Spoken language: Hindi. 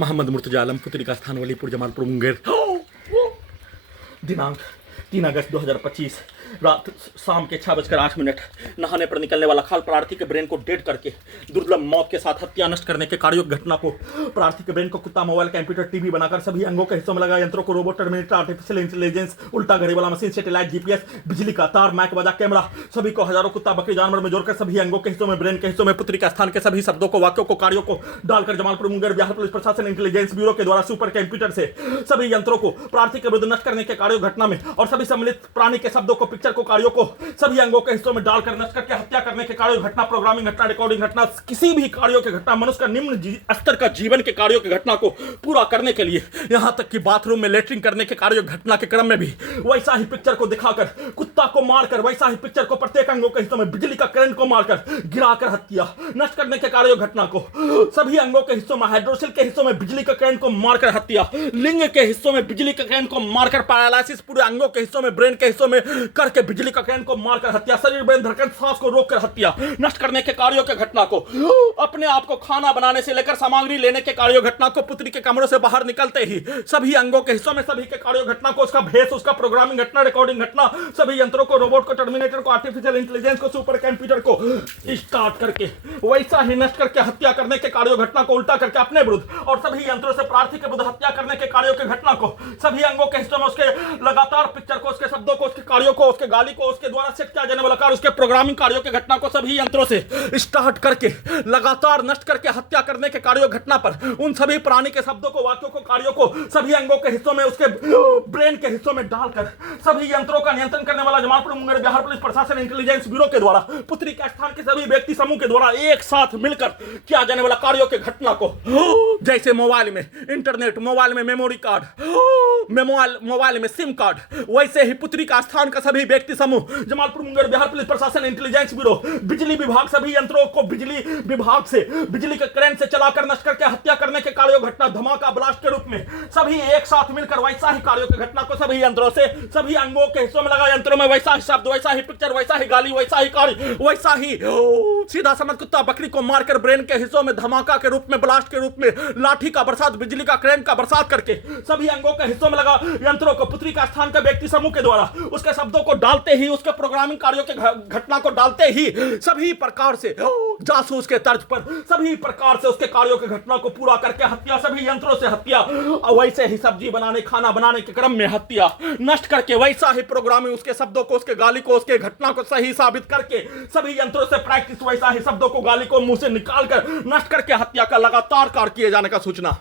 मोहम्मद मुर्तजा आलम, पुत्री का स्थान वलीपुर जमालपुर मुंगेर। दिनांक 3 अगस्त 2025 रात शाम के 6:08 नहाने पर निकलने वाला खाल प्रार्थी के ब्रेन को डेड करके दुर्लभ मौत के साथ हत्या नष्ट करने के कार्यों की घटना को प्रार्थी के ब्रेन को कुत्ता, मोबाइल, कंप्यूटर, टीवी बनाकर सभी अंगों के हिस्सों में लगा यंत्रों को रोबोट, टर्मिनेटर, आर्टिफिशियल इंटेलिजेंस, उल्टा घड़ी वाला मशीन, सैटेलाइट, जीपीएस, बिजली का तार, माइक बजा, कैमरा, सभी को हजारों कुत्ता बकरी जानवर में जोड़कर सभी अंगों के हिस्सों में, ब्रेन के हिस्सों में, पुत्री का स्थान के सभी शब्दों को, वाक्यों को, कार्यों को डालकर जमालपुर मुंगेर बिहार पुलिस प्रशासन इंटेलिजेंस ब्यूरो के द्वारा सुपर कंप्यूटर से सभी यंत्रों को प्रार्थी के विरुद्ध नष्ट करने के कार्यों घटना में और सभी सम्मिलित प्राणी के शब्दों को, पिक्चर को, कार्यों को सभी अंगों के हिस्सों में डालकर नष्ट करके हत्या करने के कार्यों घटना, प्रोग्रामिंग घटना, रिकॉर्डिंग घटना, किसी भी कार्यों की घटना, मनुष्य का निम्न स्तर का जीवन के कार्यों की घटना को पूरा करने के लिए यहां तक कि बाथरूम में लेटरिंग करने के कार्यों घटना के क्रम में भी वैसा ही पिक्चर को दिखाकर, कुत्ता को मारकर वैसा ही पिक्चर को प्रत्येक अंगों के हिस्सों में बिजली का करंट को मारकर गिराकर हत्या नष्ट करने के कार्यों घटना को सभी अंगों के हिस्सों में, हाइड्रोसिल के हिस्सों में बिजली का करंट को मारकर हत्या, लिंग के हिस्सों में बिजली का करंट को मारकर पैरालिसिस, पूरे अंगों के हिस्सों में, ब्रेन के हिस्सों में करके बिजली का करंट को मारकर हत्या, शरीर में धड़कन, सांस को रोककर हत्या नष्ट करने के कार्यों के घटना को, अपने आप को खाना बनाने से लेकर सामग्री लेने के कार्यों घटना को, पुत्री के कमरों से बाहर निकलते ही सभी अंगों के हिस्सों में सभी के कार्यों घटना को, उसका भेष, उसका प्रोग्रामिंग घटना, रिकॉर्डिंग घटना, सभी यंत्रों को, रोबोट को, टर्मिनेटर को, आर्टिफिशियल इंटेलिजेंस को, सुपर कंप्यूटर को स्टार्ट करके वैसा ही नष्ट करके हत्या करने के कार्यों घटना को उल्टा करके अपने विरुद्ध और सभी यंत्रों से प्रार्थी के विरुद्ध हत्या करने के कार्यों की घटना को, सभी अंगों के हिस्सों में उसके लगातार पिक्चर को, उसके शब्दों को, उसके कार्यों को, उसके गाली को, उसके द्वारा सेट किया जाने वाला कार्य, उसके प्रोग्रामिंग कार्यों की घटना को सभी यंत्रों से स्टार्ट करके लगातार नष्ट करके हत्या करने के कार्यों घटना पर उन सभी प्राणी के शब्दों को, वाक्यों को, कार्यों को सभी अंगों के हिस्सों में, उसके ब्रेन के हिस्सों में डालकर सभी यंत्रों का नियंत्रण करने वाला जमालपुर मुंगेर बिहार पुलिस प्रशासन इंटेलिजेंस ब्यूरो के द्वारा पुत्री के स्थान के सभी व्यक्ति समूह के द्वारा एक साथ मिलकर किया जाने वाला कार्यों के घटना को, जैसे मोबाइल में इंटरनेट, मोबाइल में मेमोरी कार्ड, मोबाइल में सिम कार्ड, वैसे ही पुत्री का स्थान का सभी व्यक्ति समूह जमालपुर मुंगेर बिहार पुलिस प्रशासन इंटेलिजेंस ब्यूरो, बिजली विभाग सभी यंत्रों को बिजली विभाग से बिजली के करंट से चलाकर नष्ट करके हत्या करने के कार्यों घटना, धमाका ब्लास्ट के रूप में सभी एक साथ मिलकर वैसा ही कार्यों की घटना को सभी यंत्रों से सभी अंगों के हिस्सों में लगा यंत्रों में वैसा ही शब्द, वैसा ही पिक्चर, वैसा ही गाली, वैसा ही कार्य, वैसा ही सीधा समझ कुत्ता बकरी को मारकर ब्रेन के हिस्सों में धमाका के रूप में, ब्लास्ट के रूप में, लाठी का बरसात, बिजली का करंट का बरसात करके सभी अंगों के हिस्सों में लगा यंत्रों को पुत्री का स्थान के व्यक्ति समूह के द्वारा उसके शब्दों को डालते ही, उसके प्रोग्रामिंग कार्यों के घटना को डालते ही सभी प्रकार से जासूस के तर्ज पर सभी प्रकार से उसके कार्यों की घटना को पूरा करके हत्या, सभी यंत्रों से हत्या, वैसे ही सब्जी बनाने, खाना बनाने के क्रम में हत्या नष्ट करके वैसा ही प्रोग्रामिंग, उसके शब्दों को, उसके गाली को, उसके घटना को सही साबित करके सभी यंत्रों से प्रैक्टिस, वैसा ही शब्दों को, गाली को मुंह से निकालकर नष्ट करके हत्या का लगातार कार्य किए जाने का सूचना।